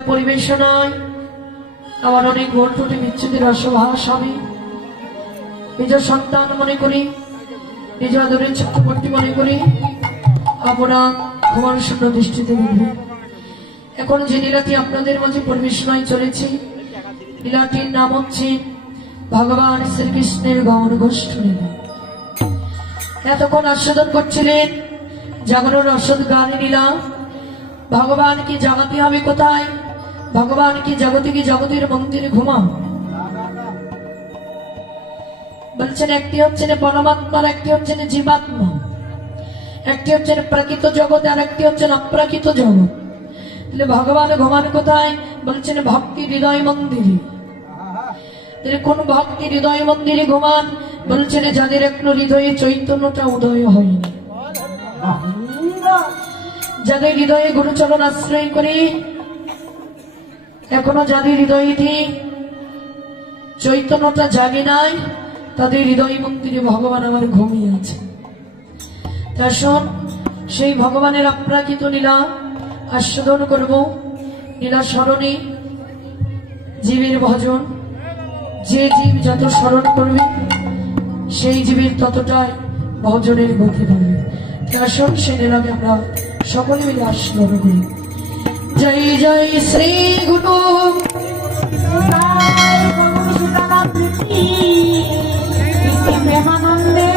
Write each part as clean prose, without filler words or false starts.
পরিবেশনায় আমার অনেক ভুল ত্রুটি বিচ্ছেদের রসভাস হবে। নিজ সন্তান মনে করি, নিজ আদরের চক্রবর্তী মনে করি, আপনার ক্ষমার শূন্য দৃষ্টিতে দেখবে। এখন যে লীলাটি আপনাদের মাঝে পরিবেশনায় চলেছে, লীলাটির নাম হচ্ছে ভগবান শ্রীকৃষ্ণের গৌর গোষ্ঠ লীলা। এতক্ষণ আস্বাদন করছিলেন জাগরণ রসদ গান লীলা। ভগবান কি জাগাতে হবে কোথায়? ভগবান কি জগতে কি জগতের মন্দিরে ঘুমা বলছেন। একটি হচ্ছেন পরমাত্মার, একটি হচ্ছেন জীবাত্মা, একটি হচ্ছেন প্রাকৃত জগৎ, আর একটি হচ্ছেন অপ্রাকৃত জগৎ। তাহলে ভগবান ঘুমান কোথায়? বলছেন ভক্তি হৃদয় মন্দিরে। কোন ভক্তি হৃদয় মন্দিরে ঘুমান? বলছেন যাদের একটু হৃদয়ে চৈতন্যটা উদয় হয়নি, যাদের হৃদয়ে গুরুচরণ আশ্রয় করে এখনো যাদের হৃদয়টি চৈতন্যটা জাগে নাই, তাদের হৃদয় মন্দিরে ভগবান আমার ঘুমিয়ে আছে। তা শোন, সেই ভগবানের অপ্রাকৃত লীলা আস্বাদন করব। লীলা স্মরণে জীবের ভজন, যে জীব যত স্মরণ করবে সেই জীবের ততটাই ভজনের গতি পাবে। তা শোন, সেই লীলাকে আমরা সকলে মিলে আস্বাদন করি। জয় জয় শ্রী গুরু প্রেমানন্দে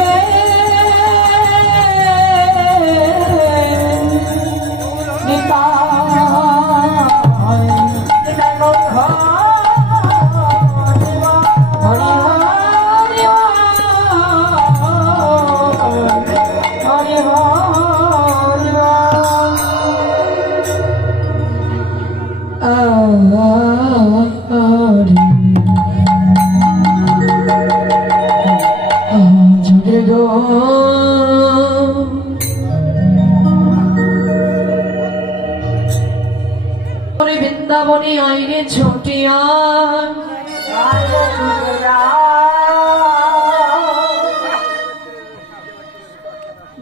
বৃন্দাবনী আইনে ছুটিয়া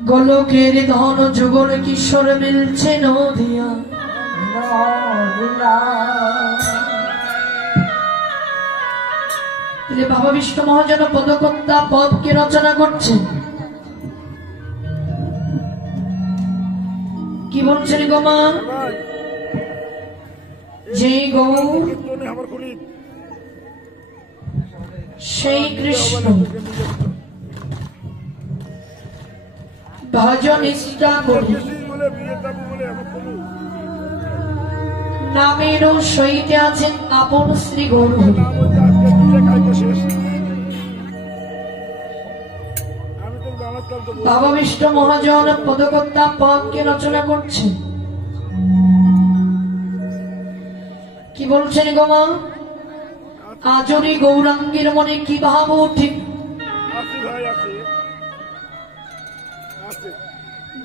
গোলকের ধন যুগল কিশোর মিলছে নদিয়া। বাবা বিষ্ণু মহাজন পদকর্তা পদকে রচনা করছেন। কি বলছেন গোমা? যে গৌর সেই কৃষ্ণ ভজন ইষ্টা করি নামেরও সহিতে আছেন আপন শ্রী গৌর। বাবা বিষ্ণু মহাজন পদকর্তা পদকে রচনা করছেন। কি বলছেন গোমা? আজরি গৌরাঙ্গের মনে কি ভাব ওঠে,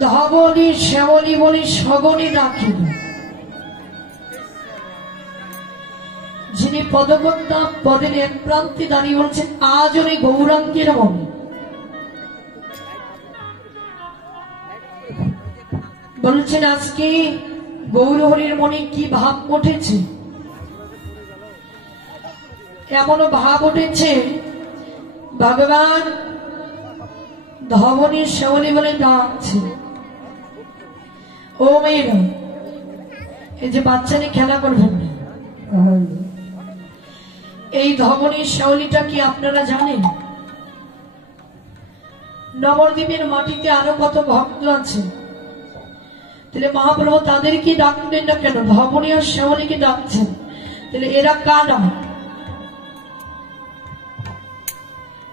ধবলি শ্যামলি বলি সগনি ডাকি। যিনি পদকর্তা পদের এক প্রান্তে দাঁড়িয়ে বলছেন আজরি গৌরাঙ্গের মনে। বলছেন আজকে গৌরহরির মনে কি ভাব উঠেছে? এমনও ভাব উঠেছে ভগবান ধবনী শ্যামলী বলে ডাকছে। ও মেয়েরা, এই যে বাচ্চা নিয়ে খেলা করবেন না, এই ধবনী শ্যামলীটা কি আপনারা জানেন? নবদ্বীপের মাটিতে আরো কত ভক্ত আছে। তাহলে মহাপ্রভু তাদের কি ডাকলেন না কেন? ধবনী আর শ্যামলীকে ডাকছেন। তাহলে এরা কারা?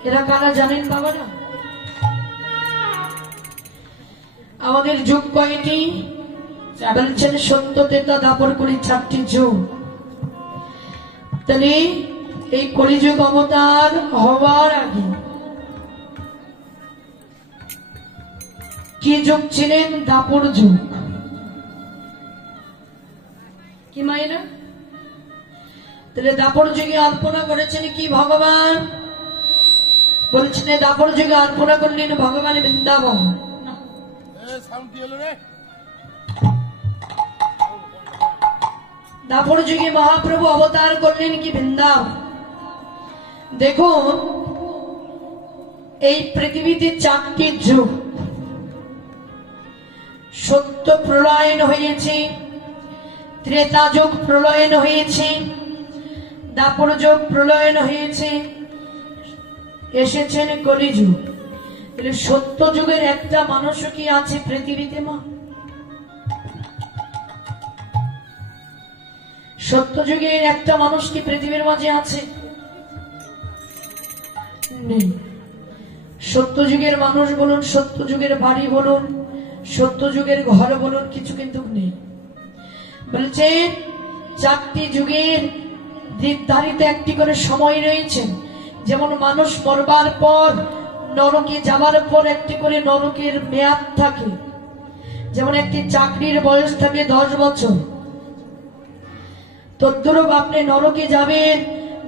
এরা কারা জানেন বাবারা? আমাদের যুগ কয়টি? বলছেন সত্য তেতা দাপর করি 4টি যুগ। তাহলে এই কলিযুগ অবতার হওয়ার আগে কি যুগ ছিলেন? দাপর যুগ। কি মায়েরা? তাহলে দাপর যুগে অর্পণা করেছেন কি ভগবান? বলছেন দাপর যুগে অর্পণা করলেন ভগবান বৃন্দাবন। দাপর যুগে মহাপ্রভু অবতার করলেন কি বৃন্দাবন। দেখুন এই পৃথিবীতে 4টি যুগ, সত্য প্রলয়ন হয়েছে, ত্রেতা যুগ প্রলয়ন হয়েছে, দাপর যুগ প্রলয়ন হয়েছে, এসেছেন কলিযুগ। সত্য যুগের একটা মানুষও কি আছে পৃথিবীতে? মা, সত্য যুগের একটা মানুষ কি পৃথিবীর মাঝে আছে? নেই। সত্য যুগের মানুষ বলুন, সত্য যুগের বাড়ি বলুন, সত্য যুগের ঘর বলুন, কিছু কিন্তু নেই। বলছে 4টি যুগের নির্ধারিত একটি করে সময় রয়েছে। যেমন মানুষ মরবার পর, নরকে যাবার পর একটি করে নরকের মেয়াদ থাকে। যেমন একটি চাকরির বয়স থাকে 10 বছর, তদ্রূপ আপনি নরকে যাবেন,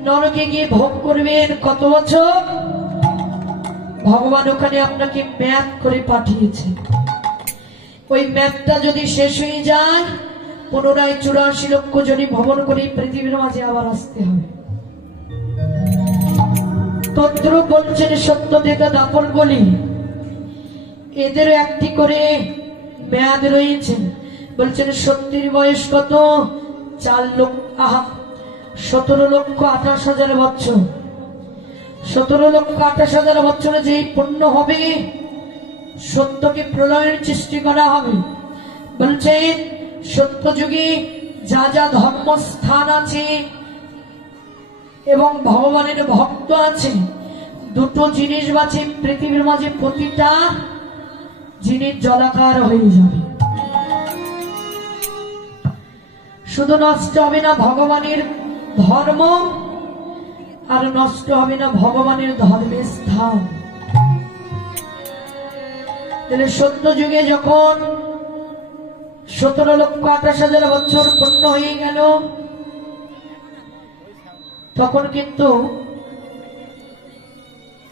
নরকে গিয়ে ভোগ করবেন কত বছর? ভগবান ওখানে আপনাকে মেয়াদ করে পাঠিয়েছে। ওই মেয়াদটা যদি শেষ হয়ে যায়, পুনরায় 84 লক্ষ জনি ভ্রমণ করে পৃথিবীর মাঝে আবার আসতে হবে। তদ্রূপ বলছেন সত্য ত্রেতা দাপর বলি, এদেরও একটি করে মেয়াদ রয়েছে। বলছেন সত্যের বয়স কত? 17,28,000 বছর। 17,28,000 বছরে যেই পূর্ণ হবে, সত্যকে প্রলয়ের সৃষ্টি করা হবে। বলছে সত্য যুগে যা যা ধর্মস্থান আছে এবং ভগবানের ভক্ত আছে, দুটো জিনিস বাঁচে পৃথিবীর মাঝে, প্রতিটা জিনিস জলাকার হয়ে যাবে। শুধু নষ্ট হবে না ভগবানের ধর্ম, আর নষ্ট হবে না ভগবানের ধর্মের স্থান। তাহলে সত্য যুগে যখন 17,28,000 বছর পূর্ণ হয়ে গেল, তখন কিন্তু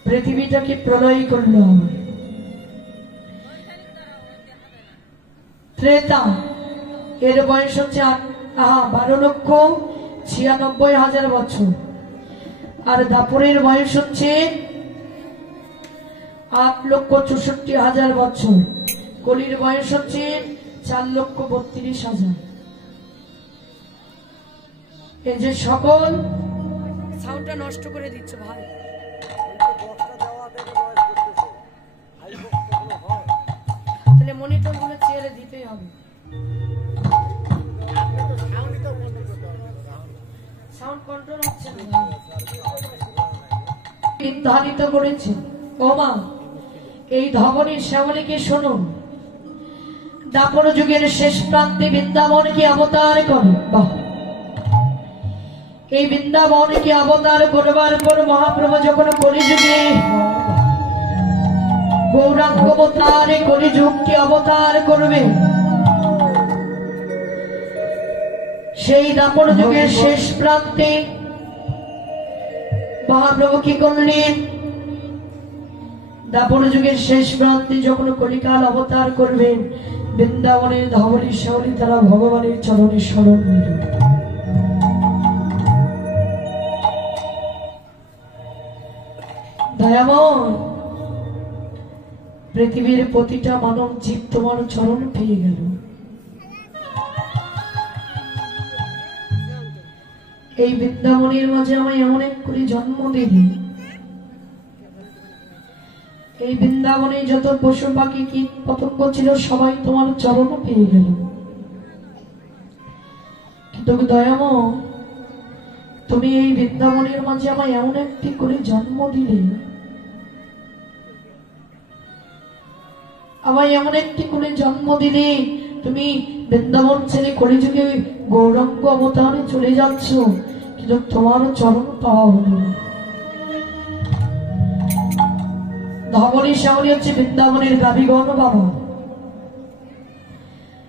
পৃথিবীটাকে প্রলয় করল। ত্রেতা এর বয়স হচ্ছে 12,96,000 বছর, আর দাপরের বয়স হচ্ছে 8,64,000 বছর, কলির বয়স হচ্ছে 4,32,000। এই যে সকল সাউন্ডটা নষ্ট করে দিচ্ছে ভাই, তাহলে মনিটর গুলো চেয়ারে দিতেই হবে। সাউন্ড কন্ট্রোল হচ্ছে না, নির্ধারিত করেছে। ও মা, এই ধবনীর শ্যামলীকে শুনুন, দাপর যুগের শেষ প্রান্তে বৃন্দাবনকে অবতার করে। বাহ, এই বৃন্দাবনকে অবতার করবার পর মহাপ্রভু যখন কলিযুগে গৌরাঙ্গ অবতারে কলিযুগকে অবতার করবে, সেই দাপর যুগের শেষ প্রান্তে মহাপ্রভু কি করলেন? দাপর যুগের শেষ প্রান্তে যখন কলিকাল অবতার করবেন, বৃন্দাবনের ধবলী শ্যামলী তারা ভগবানের চরণে শরণ নিল। দয়াময়, পৃথিবীর প্রতিটা মানব জীব তোমার চরণ পেয়ে গেল। এই বৃন্দাবনের মাঝে আমায় এমন এক করে জন্ম দিলি, এই বৃন্দাবনে যত পশু পাখি কীট পতঙ্গ ছিল সবাই তোমার চরণ পেয়ে গেল। কিন্তু দয়াময়, তুমি এই বৃন্দাবনের মাঝে আমায় এমন একটি করে জন্ম দিলে, আমায় এমন একটি করে জন্ম দিলে, তুমি বৃন্দাবন ছেড়ে কলিযুগে গৌরাঙ্গ অবতারে চলে যাচ্ছ, কিন্তু তোমার চরণ পাওয়া হলো না। ধবনী শ্যামলী হচ্ছে বৃন্দাবনের গাভীগণ বাবা।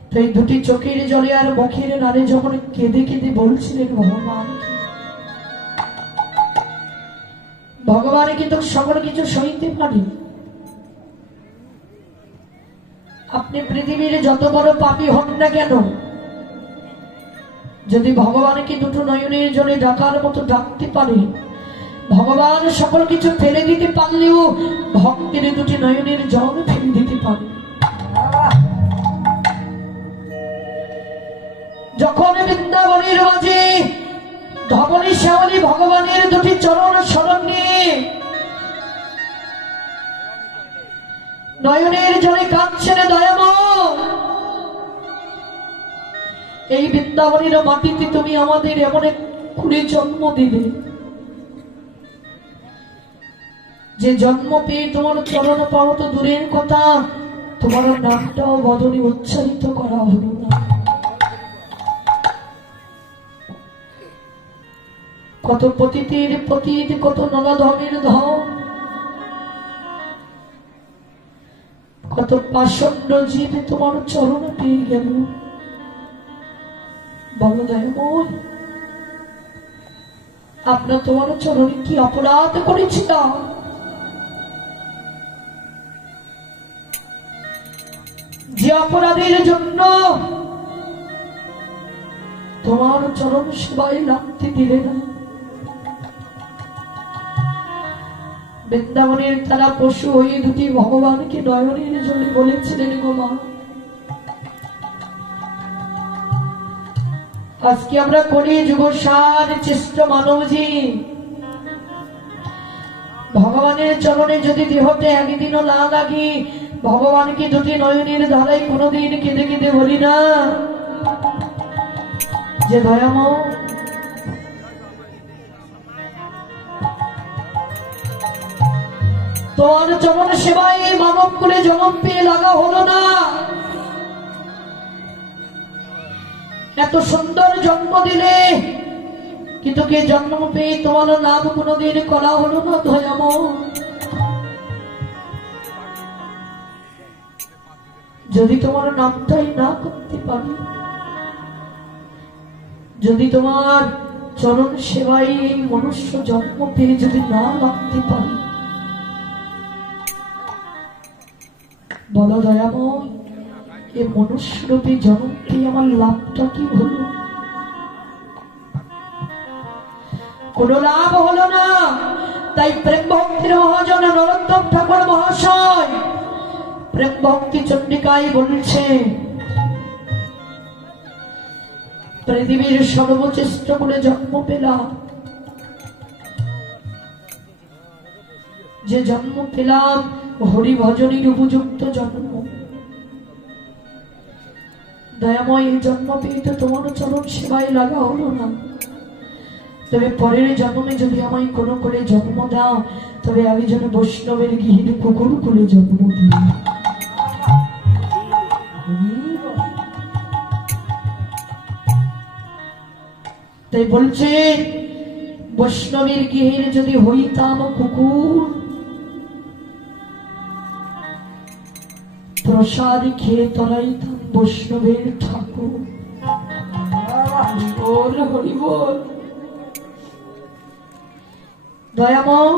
তো এই দুটি চোখের জলে আর মুখের নারে যখন কেঁদে কেঁদে বলছিলেন ভগবান, ভগবান কিন্তু সকল কিছু সইতে পারে। আপনি পৃথিবীর যত বড় পাপী হন না কেন, যদি ভগবানকে দুটো নয়নের জলে ডাকার মতো ডাকতে পারে, ভগবান সকল কিছু ফেলে দিতে পারলেও ভক্তের দুটি নয়নের জল ফেলে দিতে পারে। যখন বৃন্দাবনের মাঝে ধবনী শ্যামলী ভগবানের দুটি চরণ স্মরণ নিয়ে নয়নের জলে কাঁদছেন দয়াময়, এই বৃন্দাবনের মাটিতে তুমি আমাদের এমন এক করে জন্ম দিলে, যে জন্ম পেয়ে তোমার চরণ পাওয়া তো দূরের কথা, তোমার নামটাও বদনে উচ্চারিত করা হলো না। কত পতিতের পতিত, কত নলাধমের ধম, কত পাষণ্ড জীব তোমার চরণ পেয়ে গেল। বলো দয়াময়, আপনার তোমার চরণে কি অপরাধ করেছিলাম? যে অপরাধের জন্য তোমার চরণ সেবায় লাগতে দিলে না। বৃন্দাবনের তারা পশু হয়ে দুটি ভগবানকে নয়নের জলে বলেছিলেন, গো মা, আজকে আমরা করি যুগসার চেষ্ট মানবজি, ভগবানের চরণে যদি দেহতে একদিনও না লাগে, ভগবানকে দুটি নয়নের ধারায় কোনোদিন কেঁদে কেঁদে বলি না যে দয়াময়, তোমার চরণ সেবায় এই মানব কুলে জন্ম পেয়ে লাগা হলো না। এত সুন্দর জন্ম দিলে, কিন্তু কে জন্ম পেয়ে তোমার নাম কোনোদিন করা হলো না দয়াময়। যদি তোমার নামটাই না করতে পারি, যদি তোমার চরণ সেবায় এই মনুষ্য জন্ম পেয়ে যদি না লাগতে পারি, বলো দয়াময়, এ মনুষ্যরূপী জন্ম পেয়ে আমার লাভটা কি হলো? কোন লাভ হলো না। তাই প্রেম ভক্তির মহাজন নরোত্তম ঠাকুর মহাশয় প্রেম ভক্তি চন্ডিকায় বলছে, পৃথিবীর সর্বচেষ্ট করে জন্ম পেলাম, যে জন্ম পেলাম হরি ভজনের উপযুক্ত জন্ম। দয়াময়, এই জন্ম পেয়ে তো তোমার চরণ সেবায় লাগা হলো না। তবে পরের জন্মে যদি আমায় কোনো করে জন্ম দাও, তবে আমি যেন বৈষ্ণবের গৃহীর কুকুর করে জন্ম দিই। তাই বলছে, বৈষ্ণবের গৃহীর যদি হইতাম কুকুর, প্রসাদ খেয়ে তরাইতাম বৈষ্ণবের ঠাকুর। বল হরি বল। দয়াময়,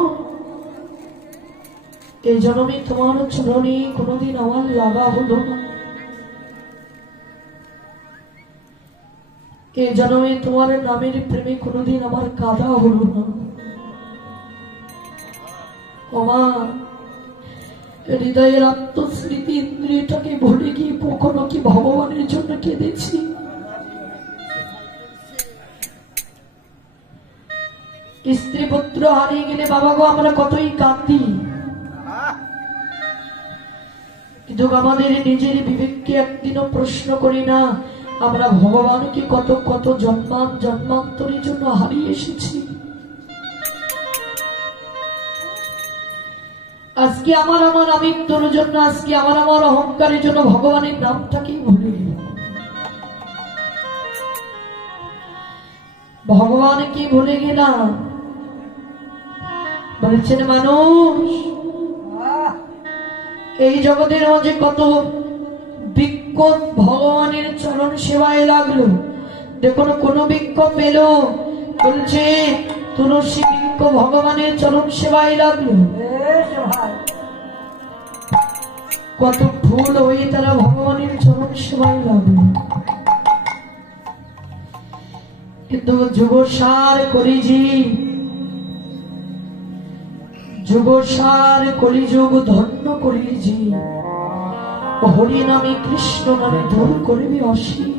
এই জন্মে তোমার চরণে কোনোদিন আমার লাগা হলো না। এই জন্মে তোমার নামের প্রেমে কোনোদিন আমার কাঁদা হলো না। ওমা, হৃদয়ের আত্মস্মৃতি ইন্দ্রিয়টাকে ভুলে গিয়ে কখনো কি ভগবানের জন্য কেঁদেছি? স্ত্রী পুত্র হারিয়ে গেলে বাবা গো আমরা কতই কাঁদি, কিন্তু আমাদের নিজের বিবেককে একদিনও প্রশ্ন করি না, আমরা ভগবানকে কত কত জন্মান্তরের জন্য হারিয়ে এসেছি। আজকে আমার আমিত্বর জন্য, আজকে আমার অহংকারের জন্য ভগবানের নামটাকেই ভুলে গেল। ভগবানকে ভুলে গেলাম। বলছেন মানুষ, এই জগতের মাঝে কত বিক্ষোভ ভগবানের চরণ সেবায় লাগলো। দেখুন কোন বিক্ষোভ পেল, বলছে তুলসী বৃক্ষ ভগবানের চরণ সেবায় লাগলো। কত ফুল হয়ে তারা ভগবানের চরণ সেবায় লাগলো। কিন্তু যুগসার কলিজি, যুগসার কলিযুগ ধন্য কলিজি, হরি নামে কৃষ্ণ নামে দূর করবি অসীম।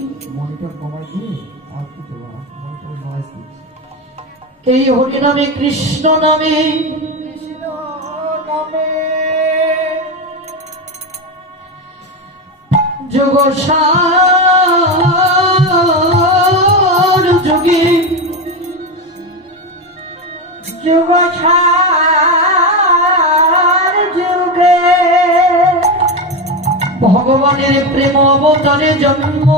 এই হরি নামে কৃষ্ণ নামে যুগসার যুগে, যুগসার যুগে ভগবানের প্রেম অবতারে জন্ম